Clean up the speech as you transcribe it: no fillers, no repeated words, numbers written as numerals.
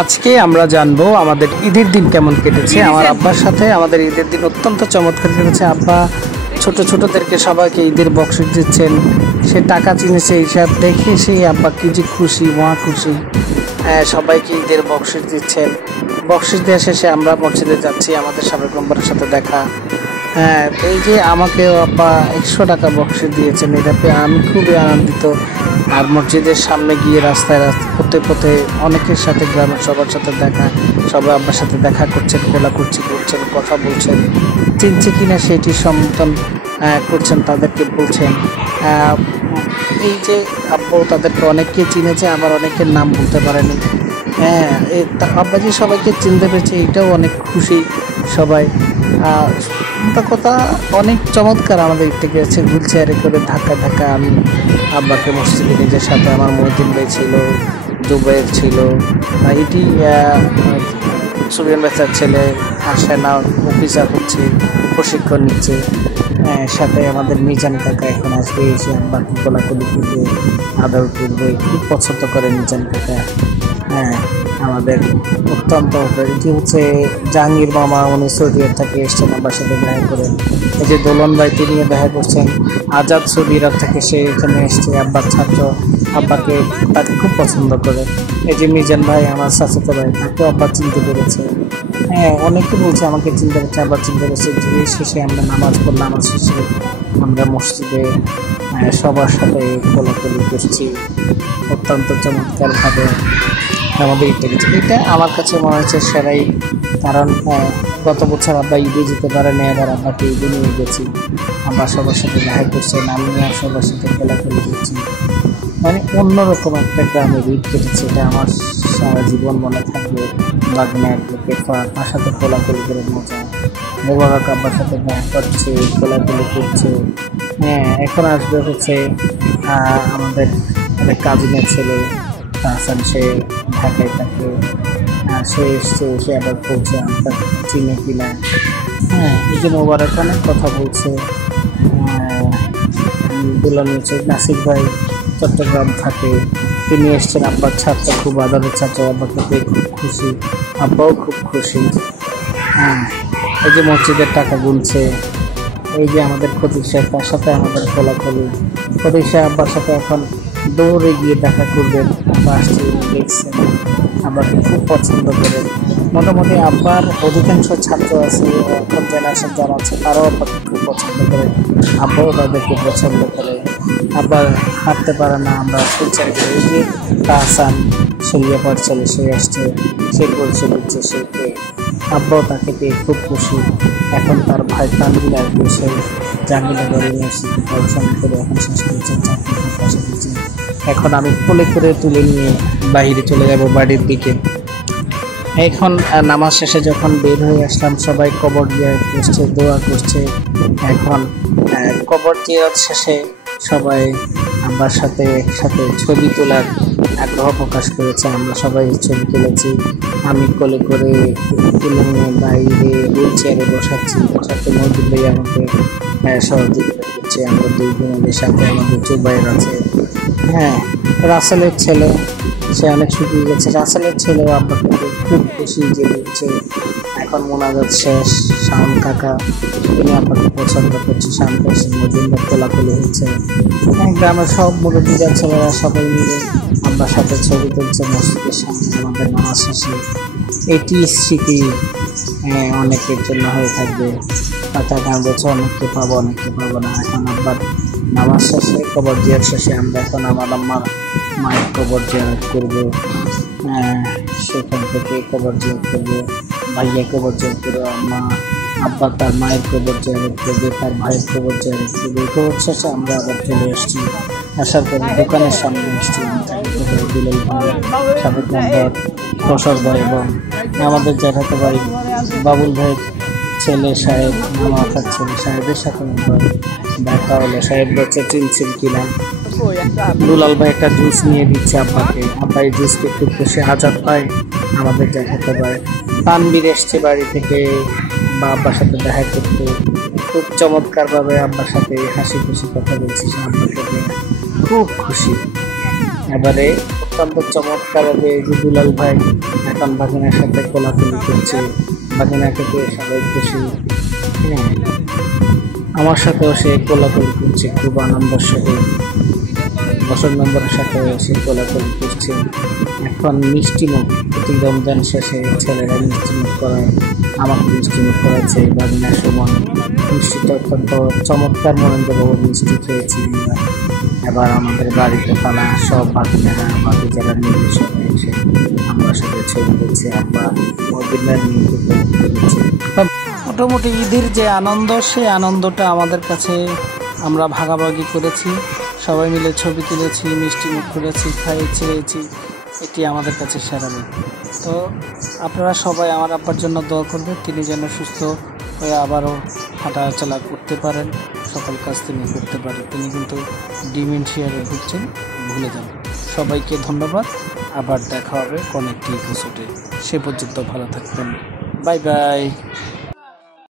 আজকে আমরা জানবো আমাদের ঈদের দিন কেমন কেটেছে। আমার আব্বার সাথে আমাদের ঈদের দিন অত্যন্ত চমৎকার কেটেছে। আব্বা ছোট ছোটদেরকে সবাইকে ঈদের বকশিস দিচ্ছেন, সে টাকা চিনেছে, এইসব দেখে সেই আব্বা কি যে খুশি, মহা খুশি। সবাইকে ঈদের বকশিস দিচ্ছেন। বকশিস দেওয়া শেষে আমরা মসজিদে যাচ্ছি, আমাদের সাবেক মেম্বারের সাথে দেখা। এই যে আমাকেও আব্বা 100 টাকা বকশিস দিয়েছেন, এটা পেয়ে আমি খুবই আনন্দিত। আর মসজিদের সামনে গিয়ে রাস্তায় পথে পথে অনেকের সাথে, গ্রামের সবার সাথে দেখা, সবাই আব্বার সাথে দেখা করছেন, কোলাকুচি করছেন, কথা বলছেন, চিনছে কিনা সেটি সম্বোধন করছেন, তাদেরকে বলছেন। এই যে আব্বু তাদেরকে অনেককে চিনেছে, আবার অনেকের নাম বলতে পারেনি। আব্বাজি সবাইকে চিনতে পেরেছে, এটাও অনেক খুশি সবাই। কথা অনেক চমৎকার আমাদের থেকে আছে। হুইল চেয়ারে করে ধাক্কা ধাক্কা আমি আব্বাকে মসজিদে নিজের সাথে, আমার মহিউদ্দিন ভাই ছিল, জুবাইর ছিল, এটি সুবিয়ান বেচার ছেলে আশেনা অফিসার হচ্ছে, প্রশিক্ষণ নিচ্ছে। সাথে আমাদের মিজান কাকা এখন আসবে, এসে আব্বাকে কোলাকুলি করবে, আদর করবে, খুব পছন্দ করে মিজান কাকা। আমাদের অত্যন্ত এটি হচ্ছে জাহাঙ্গীর মামা, উনি সৌদিয়ার থেকে এসছেন আব্বার সাথে দেখা করেন। এই যে দোলন ভাই, তিনিও দেখা করছেন, আজাদ সৌদি আরব থেকে সে এখানে এসছে, আব্বার ছাত্র, আব্বাকে তাকে খুব পছন্দ করে। এই যে মিজান ভাই আমার চাচাতো ভাই, তাকেও আব্বা চিনতে পেরেছে। অনেকে বলছে আমাকে চিনতে পেরেছে, আব্বা চিনতে পেরেছে। যে শেষে আমরা নামাজ পড়লাম, নামাজ শেষে আমরা মসজিদে সবার সাথে কোলাকুলি করছি অত্যন্ত চমৎকারভাবে। আমাদের এটা আমার কাছে মনে হচ্ছে সেরাই, কারণ গত বছর আব্বা ঈদে যেতে পারেনি, এবার আব্বাকে ঈদে নিয়ে গেছি। আব্বা সবার সাথে দেখা করছে, আমিও সবার সাথে খেলাখেলি করছি। মানে অন্যরকম একটা গ্রামের ঈদ কেটেছে, এটা আমার সারা জীবন মনে থাকবে। বাগনা একলোকে তার সাথে খোলাখুলি করে মজা, মোবারক আব্বার সাথে দেখা করছে, খোলাখুলি করছে। এখন আসবে হচ্ছে আমাদের কাজিনের ছেলে হাসান, সে ঢাকায় থাকে, সে এসছে, সে আবার বলছে আমরা চিনে কিনা। এই যে মোবারক অনেক কথা বলছে। দুলান হচ্ছে নাসির ভাই, চট্টগ্রাম থাকে, তিনি এসছেন, আব্বার ছাত্র, খুব আদরের ছাত্র, আব্বাকে পেয়ে খুব খুশি, আব্বাও খুব খুশি। এই যে মসজিদের টাকা গুনছে। এই যে আমাদের খতিক সাহেব, তার সাথে আমাদের খোলাখুলি। খতিক সাহেব আব্বার সাথে এখন দৌড়ে গিয়ে দেখা করবেন, আব্বা আসছে দেখছেন, আব্বাকে খুব পছন্দ করে। মোটামুটি আব্বার অধিকাংশ ছাত্র আছে, এখন জেনারেশন যারা আছে, তারাও আব্বাকে খুব পছন্দ করে, আব্বাও তাদেরকে পছন্দ করে। আব্বা হাঁটতে পারে না, আমরা সুচাই করি। এই যে হাসান সরিয়ে পার ছেলে, সে আসছে, সে পরিচয় দিচ্ছে, সেকে আব্বাও তাকে পেয়ে খুব খুশি। এখন তার ভাই তানভীর আসবে, সে জাহাঙ্গীরনগর ইউনিভার্সিটি পড়াশোনা করে এখন শেষ করেছেন, চাকরি পাশে দিচ্ছে। এখন আমি কোলে করে তুলে নিয়ে বাইরে চলে যাব বাড়ির দিকে। এখন নামাজ শেষে যখন বের হয়ে আসলাম, সবাই কবর দিয়ে করছে, দোয়া করছে। এখন কবর দিয়ে শেষে সবাই আব্বার সাথে একসাথে ছবি তোলার আগ্রহ প্রকাশ করেছে। আমরা সবাই ছবি তুলেছি। আমি কোলে করে তুলে নিয়ে বাইরে হুইল চেয়ারে বসাতে মহিউদ্দিন ভাই আমাকে সহযোগিতা করছে। আমরা দুই বোনের সাথে আমাদের জুবাইর আছে, রাসেলের ছেলে, সে অনেক শুকিয়ে গেছে। রাসেলের ছেলেও আব্বাকে খুব খুশি যে হচ্ছে এখন মোনাজাত শেষ। শাম কাকা, তিনি আব্বাকে পছন্দ করছে, শাম কাকা মজুমদার কোলাকুলি হচ্ছে। গ্রামের সব মুরব্বীরা, ছেলেরা সবাই মিলে আব্বার সাথে ছবি তুলছে মসজিদের সামনে আমাদের নামাজ শেষে। এটি স্মৃতি অনেকের জন্য হয়ে থাকবে। অর্থাৎ বছর অনেককে পাবো, অনেককে পাবো না। এখন আব্বার নামাজ শেষে, কবর জিয়ার শেষে আমরা এখন আমার আম্মার মায়ের কবর জিয়ারত করবো। সেখান থেকে কবর জিয়ারত করবো, ভাইয়া কবর জিয়ারত করবো, আব্বা তার মায়ের কবর জিয়ারত করবে, তার ভাইয়ের কবর জিয়ারত করবে। কবর শেষে আমরা আবার চলে এসেছি, আসার পরে দোকানের সামনে এসেছি। দুলাল ভাই, সাবেক মেম্বার প্রসাদ ভাই এবং আমাদের জ্যাঠাতো ভাই বাবুল ভাইয়ের ছেলে সাহেব, মামার ছেলে সাহেবের সাথে দেখা হলো। সাহেব বলছে চিনছেন কিনা। দুলাল ভাই একটা জুস নিয়ে দিচ্ছে আব্বাকে, আব্বা এই জুসকে খুব খুশি। আজাদ ভাই আমাদের দেখাতে পারে। তানভীর এসছে বাড়ি থেকে বা আব্বার সাথে দেখা করতে, খুব চমৎকারভাবে আব্বার সাথে হাসি খুশি কথা বলছি। আব্বাকে খুব খুশি। এবারে অত্যন্ত চমৎকার হবে এই যে দুলাল ভাই এখন বাগিনার সাথে কোলাকুলি করছে, বাগিনাকে পেয়ে সবাই খুশি। হ্যাঁ, আমার সাথেও সে কোলাকুলি করছে খুব আনন্দের সাথে, বছর নম্বরের সাথে সে কোলাকুলি করছে। এখন মিষ্টিমুখ প্রতি রমজান শেষে ছেলেরা মিষ্টিমুখ করায়, আমাকে মিষ্টিমুখ করাচ্ছে বাগিনার সুমন। মিষ্টিটা অত্যন্ত চমৎকার মহেন্দ্রবাবু মিষ্টি খেয়েছি আমরা। এবার আমাদের বাড়িতে পালা সব বাগিনারা বাকি যারা মিলে সবাই এসে আমার সাথে ছবি দিচ্ছে, আব্বা মদিনার নিয়ে দিচ্ছে। মোটামুটি ঈদের যে আনন্দ, সেই আনন্দটা আমাদের কাছে আমরা ভাগাভাগি করেছি, সবাই মিলে ছবি তুলেছি, মিষ্টি মুখ করেছি, খেয়েছি, এটি আমাদের কাছে সেরা দিন। তো আপনারা সবাই আমার আব্বার জন্য দোয়া করবেন, তিনি যেন সুস্থ হয়ে আবারও হাঁটাচলা করতে পারেন, সকল কাজ তিনি করতে পারেন। তিনি কিন্তু ডিমেনশিয়ারে ভুগছেন, ভুলে যান। সবাইকে ধন্যবাদ, আবার দেখা হবে কোন একটি এপিসোডে। সে পর্যন্ত ভালো থাকবেন, বাই বাই।